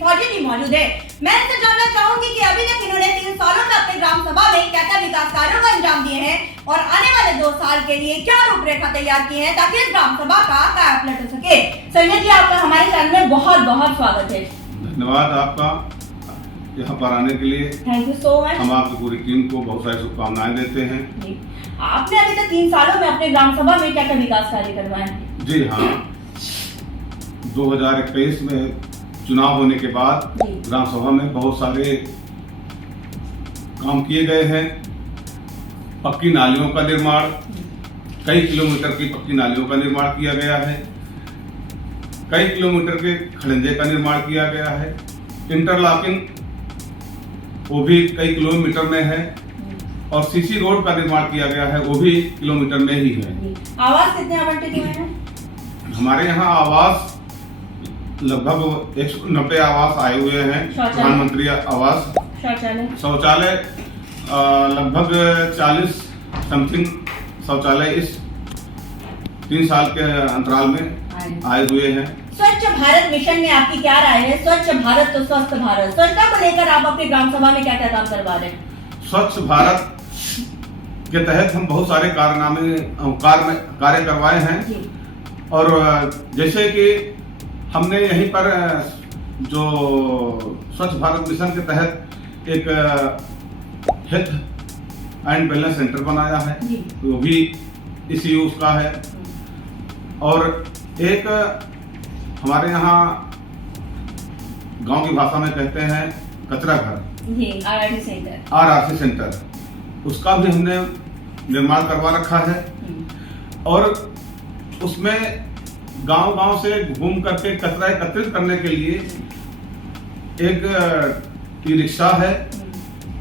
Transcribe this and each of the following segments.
फौजी जी मौजूद है। मैं इनसे जानना चाहूंगी कि अभी तक इन्होंने 3 सालों में अपने ग्राम सभा में क्या क्या विकास कार्यों को अंजाम दिए हैं और आने वाले 2 साल के लिए क्या रूपरेखा तैयार की है ताकि इस ग्राम सभा का कायापलट हो सके। संजय जी, आपका हमारे चैनल में बहुत बहुत स्वागत है। धन्यवाद आपका यहाँ पर आने के लिए। Thank you so much. हम आपकी पूरी टीम को बहुत सारी शुभकामनाएं देते हैं। आपने अभी तक 3 सालों में अपने ग्राम सभा में क्या क्या विकास कार्य करवाए हैं? जी हाँ, 2021 में चुनाव होने के बाद ग्राम सभा में बहुत सारे काम किए गए हैं। पक्की नालियों का निर्माण, कई किलोमीटर की पक्की नालियों का निर्माण किया गया है। कई किलोमीटर के खड़ंजे का निर्माण किया गया है। इंटरलॉकिंग वो भी कई किलोमीटर में है और सीसी रोड का निर्माण किया गया है, वो भी किलोमीटर में ही है। आवास कितने आवंटित हुए हैं? हमारे यहाँ आवास लगभग 190 आवास आए हुए हैं। प्रधानमंत्री आवास, शौचालय लगभग 40 समथिंग शौचालय इस 3 साल के अंतराल में आए हुए हैं। स्वच्छ भारत मिशन में आपकी क्या राय है? स्वच्छ भारत तो स्वस्थ भारत, स्वच्छता को लेकर आप अपने ग्राम सभा में क्या क्या काम करवा रहे हैं? स्वच्छ भारत के तहत हम बहुत सारे कार्य करवाए हैं और जैसे कि हमने यहीं पर जो स्वच्छ भारत मिशन के तहत एक हेल्थ एंड वेलनेस सेंटर बनाया है, वो भी इसी यूज का है। और एक हमारे यहाँ गांव की भाषा में कहते हैं कचरा घर, RRC सेंटर, उसका भी हमने निर्माण करवा रखा है। और उसमें गांव-गांव से घूम करके कचरा एकत्रित करने के लिए एक ई-रिक्शा है।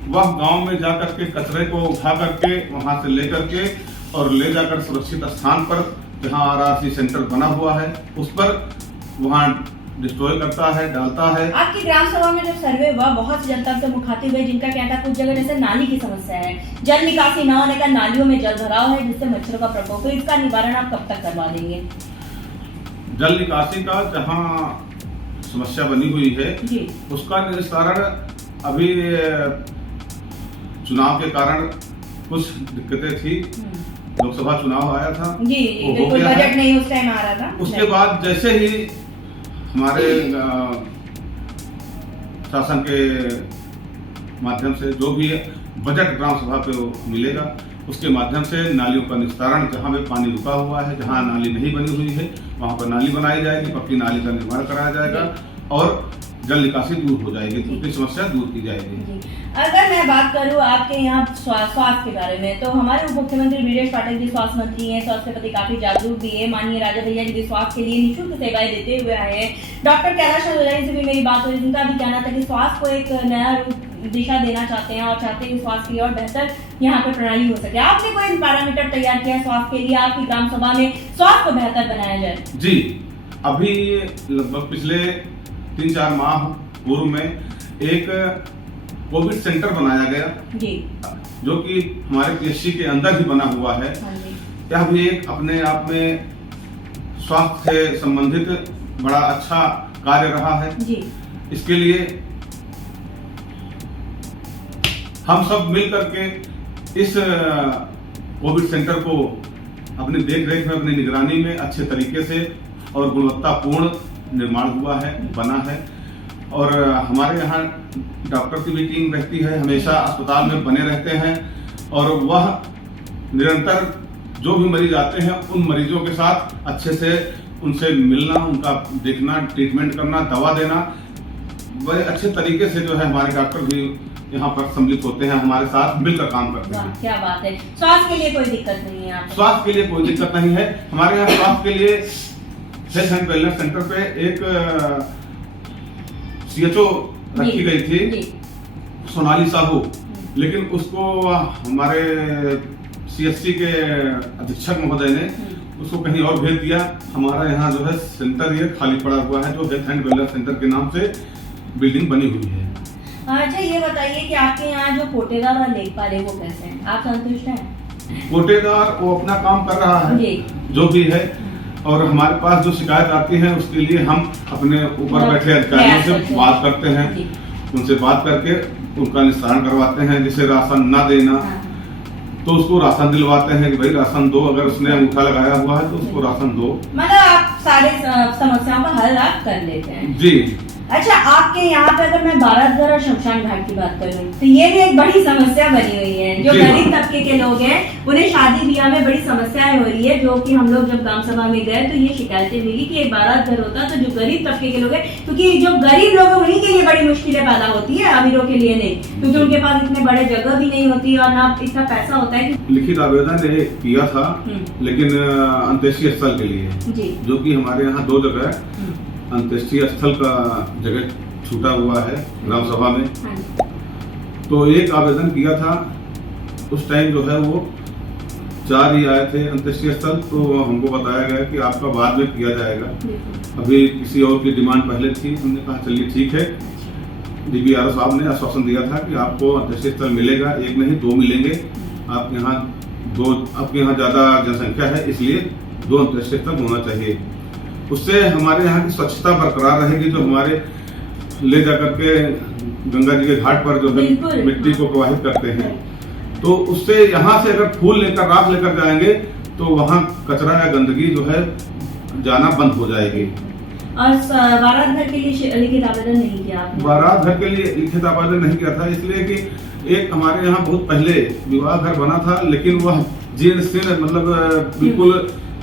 वह गांव में जाकर के कचरे को उठा करके वहां से लेकर के और ले जाकर सुरक्षित स्थान पर जहां RRC सेंटर बना हुआ है उस पर वहां डिस्ट्रॉय करता है, डालता है। आपकी ग्राम सभा में जब सर्वे हुआ, बहुत सी जनता से मुखातिब हुए जिनका कहना था कुछ जगह जैसे नाली की समस्या है, जल निकासी न होने का, नालियों में जल भराव है जिससे मच्छरों का प्रकोप है, इसका निवारण आप कब तक करवा देंगे? जल निकासी का जहाँ समस्या बनी हुई है उसका निस्तारण अभी चुनाव के कारण कुछ दिक्कतें थी। लोकसभा चुनाव आया था जी, बिल्कुल बजट नहीं उस टाइम आ रहा था। उसके बाद जैसे ही हमारे शासन के माध्यम से जो भी बजट ग्राम सभा पे मिलेगा उसके माध्यम से नालियों का निस्तारण, जहाँ पे पानी रुका हुआ है, जहाँ नाली नहीं बनी हुई है वहाँ पर नाली बनाई जाएगी, पक्की नाली का निर्माण कराया जाएगा और जल निकासी दूर हो जाएगी, उसकी समस्या दूर की जाएगी। अगर मैं बात करूं आपके यहाँ स्वास्थ्य के बारे में, तो हमारे उप मुख्यमंत्री वीरेश पाठक जी स्वास्थ्य मंत्री हैं, स्वास्थ्य के प्रति काफी जागरूक भी है। माननीय राजा भैया जी भी स्वास्थ्य के लिए निःशुल्क सेवाएं देते हुए आए हैं। डॉक्टर कैलाश चौधरी से भी मेरी बात हुई, जिनका भी कहना था कि स्वास्थ्य को एक नया दिशा देना चाहते हैं और चाहते हैं कि स्वास्थ्य की और बेहतर यहाँ पे प्रणाली हो सके। आपने कोई पैरामीटर तैयार किया है स्वास्थ्य के लिए, आपकी ग्राम सभा में स्वास्थ्य को बेहतर बनाया जाए? जी, अभी लगभग पिछले 3-4 माह पूर्व में एक कोविड सेंटर बनाया गया जी, जो कि हमारे PSC के अंदर ही बना हुआ है। यह भी एक अपने आप में स्वास्थ्य से संबंधित बड़ा अच्छा कार्य रहा है जी। इसके लिए हम सब मिल करके इस कोविड सेंटर को अपनी देखरेख में, अपनी निगरानी में अच्छे तरीके से और गुणवत्तापूर्ण निर्माण हुआ है, बना है। और हमारे यहाँ डॉक्टर की भी टीम रहती है, हमेशा अस्पताल में बने रहते हैं और वह निरंतर जो भी मरीज आते हैं उन मरीजों के साथ अच्छे से उनसे मिलना, उनका देखना, ट्रीटमेंट करना, दवा देना, बड़े अच्छे तरीके से जो है हमारे डॉक्टर भी यहाँ पर सम्मिलित होते हैं, हमारे साथ मिलकर काम करते हैं। क्या बात है। स्वास्थ्य के लिए कोई दिक्कत नहीं है? स्वास्थ्य के लिए कोई दिक्कत नहीं है। हमारे यहाँ स्वास्थ्य के लिए हेल्थ एंड वेलनेस सेंटर पे एक CHO रखी गई थी, सोनाली साहू, लेकिन उसको हमारे CSC के अधीक्षक महोदय ने उसको कहीं और भेज दिया। हमारा यहाँ जो है सेंटर ये खाली पड़ा हुआ है, जो हेल्थ एंड वेलनेस सेंटर के नाम से बिल्डिंग बनी हुई है। अच्छा, ये बताइए कि आपके यहाँ जो कोटेदार और लेखपाल है वो कैसे हैं? आप संतुष्ट हैं? कोटेदार वो अपना काम कर रहा है, जो भी है। और हमारे पास जो शिकायत आती है उसके लिए हम अपने ऊपर बैठे अधिकारियों से बात करते हैं, उनसे बात करके उनका निस्तारण करवाते हैं। जैसे राशन न देना तो उसको राशन दिलवाते हैं कि भाई राशन दो, अगर उसने अंगूठा लगाया हुआ है तो उसको राशन दो। मतलब आप सारे समस्याओं का हल आप कर लेते हैं जी। अच्छा, आपके यहाँ पे अगर मैं बारातघर और शमशान घाट की बात करूँ तो ये भी एक बड़ी समस्या बनी हुई है। जो गरीब तबके के लोग हैं उन्हें शादी ब्याह में बड़ी समस्याएं हो रही है, जो कि हम लोग जब ग्राम सभा में गए तो ये शिकायतें मिली कि एक बारातघर होता तो जो गरीब तबके के लोग हैं, क्योंकि जो गरीब लोग हैं उन्हीं के लिए बड़ी मुश्किलें पैदा होती है, अमीरों के लिए नहीं, क्योंकि उनके पास इतने बड़े जगह भी नहीं होती और ना इतना पैसा होता है। लिखित आवेदन किया था लेकिन अंत्येष्टि स्थल के लिए, जो कि हमारे यहाँ 2 जगह अंत्येष्टि स्थल का जगह छूटा हुआ है ग्राम सभा में। तो एक आवेदन किया था, उस टाइम जो है वो 4 ही आए थे अंत्येष्टि स्थल, तो हमको बताया गया कि आपका बाद में किया जाएगा। अभी किसी और की डिमांड पहले थी, हमने कहा चलिए ठीक है। DPRO साहब ने आश्वासन दिया था कि आपको अंत्येष्टि स्थल मिलेगा, 1 नहीं 2 मिलेंगे। आपके यहाँ ज्यादा जनसंख्या है इसलिए 2 अंत्येष्टि स्थल होना चाहिए। उससे हमारे यहाँ की स्वच्छता बरकरार रहेगी, जो हमारे ले जाकर के गंगा जी के घाट पर जो है मिट्टी को प्रवाहित करते हैं, तो उससे यहाँ से अगर फूल लेकर राख लेकर जाएंगे तो वहाँ कचरा या गंदगी जो है जाना बंद हो जाएगी। और बारात घर के लिए लिखित आवेदन नहीं किया आपने? बारात घर के लिए लिखित आवेदन नहीं किया था इसलिए कि एक हमारे यहाँ बहुत पहले विवाह घर बना था, लेकिन वह जीर्ण शीर्ण मतलब बिल्कुल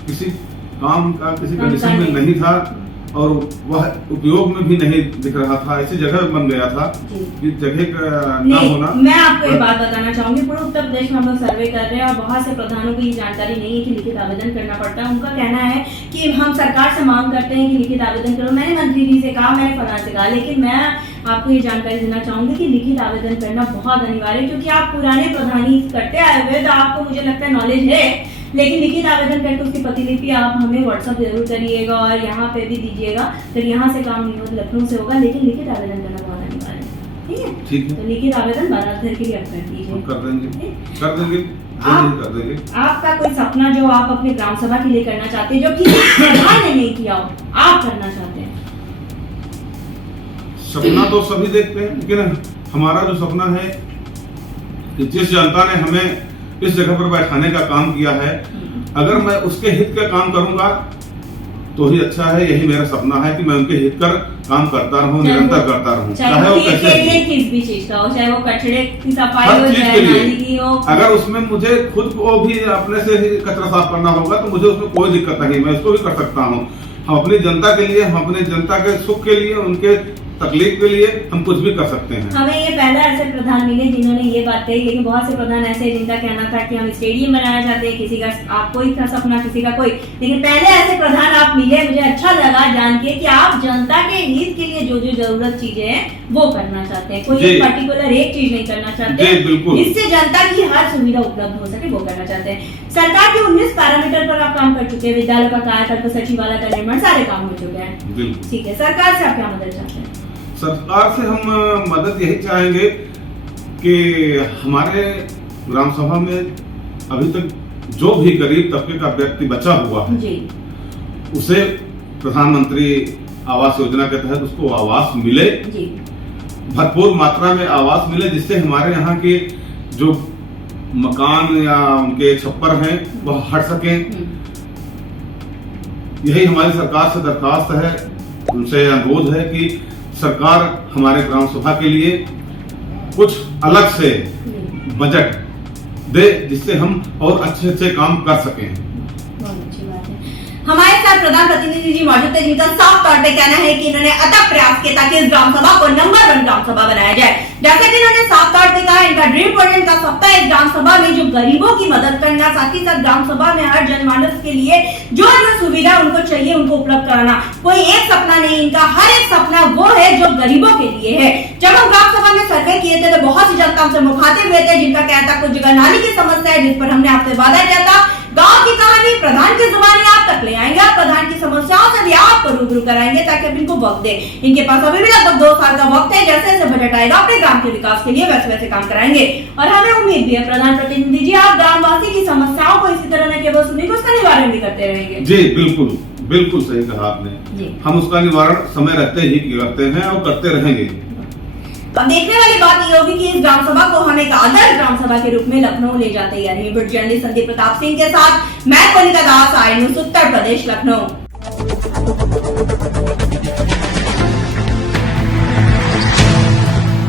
किसी काम का किसी कंडीशन में नहीं था और वह उपयोग में भी नहीं दिख रहा था। ऐसी जगह बन गया था कि जगह का ना होना। मैं आपको एक बात बताना चाहूंगी, पूरे उत्तर प्रदेश में हम लोग सर्वे कर रहे हैं और बहुत से प्रधानों को ये जानकारी नहीं है कि लिखित आवेदन करना पड़ता है। उनका कहना है कि हम सरकार से मांग करते हैं कि लिखित आवेदन करो। मैंने मंत्री जी से कहा, मैंने फलाना से कहा, लेकिन मैं आपको ये जानकारी देना चाहूंगी कि लिखित आवेदन करना बहुत अनिवार्य है, क्योंकि आप पुराने प्रधानी करते आए हुए तो आपको मुझे लगता है नॉलेज है। लेकिन लिखित आवेदन करके उसकी प्रतिलिपि आप हमें व्हाट्सएप जरूर करिएगा और यहाँ पे भी दीजिएगा। फिर यहाँ से काम नहीं होगा, लखनऊ से होगा, लेकिन लिखित आवेदन करना बहुत अनिवार्य है। ठीक है, ठीक है। तो लिखित आवेदन बारात घर के लिए आप कर दीजिए। कर देंगे। आपका कोई सपना जो आप अपने ग्राम सभा के लिए करना चाहते हैं, जो किसी प्रधान ने नहीं किया हो, आप करना चाहते हैं? सपना तो सभी देखते हैं, लेकिन हमारा जो सपना है कि जिस जनता ने हमें इस जगह पर बैठाने का काम किया है, अगर मैं उसके हित का काम करूंगा तो ही अच्छा है। यही मेरा सपना है कि मैं उनके हित कर काम करता रहूं, निरंतर करता रहूं, चाहे वो किस भी चीज का हो, चाहे वो कचरे की सफाई हो, चाहे नाली की हो। अगर उसमें मुझे खुद को भी अपने से ही कचरा साफ करना होगा तो मुझे उसमें कोई दिक्कत नहीं, मैं उसको भी कर सकता हूँ। हम अपनी जनता के लिए, हम अपनी जनता के सुख के लिए, उनके तकलीफ के लिए हम कुछ भी कर सकते हैं। हमें ये पहला ऐसे प्रधान मिले जिन्होंने ये बात कही, लेकिन बहुत से प्रधान ऐसे जिनका कहना था कि हम स्टेडियम बनाना चाहते हैं, किसी का आप कोई था सपना, किसी का कोई, लेकिन पहले ऐसे प्रधान आप मिले। मुझे अच्छा लगा जान के कि आप जनता के हित के लिए जो जो जरूरत चीजें हैं वो करना चाहते हैं, कोई एक पर्टिकुलर एक चीज नहीं करना चाहते, जिससे जनता की हर सुविधा उपलब्ध हो सके वो करना चाहते हैं। सरकार के 19 पैरामीटर पर आप काम कर चुके हैं, विद्यालय का कायाकल्प, सचिवालय का निर्माण, सारे काम हो चुके हैं। ठीक है, सरकार से आप क्या मदद चाहते हैं? सरकार से हम मदद यही चाहेंगे कि हमारे ग्राम सभा में अभी तक जो भी गरीब तबके का व्यक्ति बचा हुआ है जी, उसे प्रधानमंत्री आवास योजना के तहत उसको आवास मिले जी, भरपूर मात्रा में आवास मिले, जिससे हमारे यहाँ के जो मकान या उनके छप्पर हैं वह हट सके। यही हमारी सरकार से दरखास्त है, उनसे अनुरोध है कि सरकार हमारे ग्राम सभा के लिए कुछ अलग से बजट दे, जिससे हम और अच्छे अच्छे काम कर सकें। बहुत अच्छी बात है। हमारे साथ प्रधान प्रतिनिधि जी मौजूद थे, जिनका साफ तौर पे कहना है कि इन्होंने अथक प्रयास किया ताकि इस ग्राम सभा को नंबर 1 ग्राम सभा बनाया जाए। जैसे कि इन्होंने साफ तौर पे कहा, इनका ड्रीम प्रोजेक्ट का सप्ताह इस ग्राम सभा में जो गरीबों की मदद करना, साथ ही साथ ग्राम सभा में हर जनमानस के लिए जो जो सुविधा उनको चाहिए उनको उपलब्ध कराना। कोई एक सपना नहीं, इनका हर एक सपना वो है जो गरीबों के लिए है। जब हम ग्राम सभा में सर्वे किए थे तो बहुत सी जनता हमसे मुखातिब हुए थे, जिनका कहता कुछ जगह नाली की समस्या है, जिस पर हमने आपसे वादा किया था गांव की कहानी प्रधान की जुबानी आप तक ले आएंगे, आप प्रधान की समस्याओं से भी आपको रूबरू कराएंगे ताकि आप इनको वक्त दें। इनके पास अभी भी लगभग 2 साल का वक्त है, जैसे जैसे बजट आएगा अपने ग्राम के विकास के लिए वैसे वैसे काम कराएंगे। और हमें उम्मीद भी है प्रधान प्रतिनिधि जी आप ग्रामवासी की समस्याओं को इसी तरह न केवल सुनिए, उसका निवारण भी करते रहेंगे। जी बिल्कुल। बिल्कुल सही कहा आपने जी। हम उसका निवारण समय रहते ही करते हैं और करते रहेंगे। अब देखने वाली बात ये होगी कि इस ग्राम सभा को हम एक आदर्श ग्राम सभा के रूप में लखनऊ ले जाते हैं। वीडियो जर्नलिस्ट संदीप प्रताप सिंह के साथ मैं कोनिका दास, आई न्यूज़ उत्तर प्रदेश, लखनऊ।